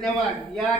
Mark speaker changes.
Speaker 1: धन्यवाद या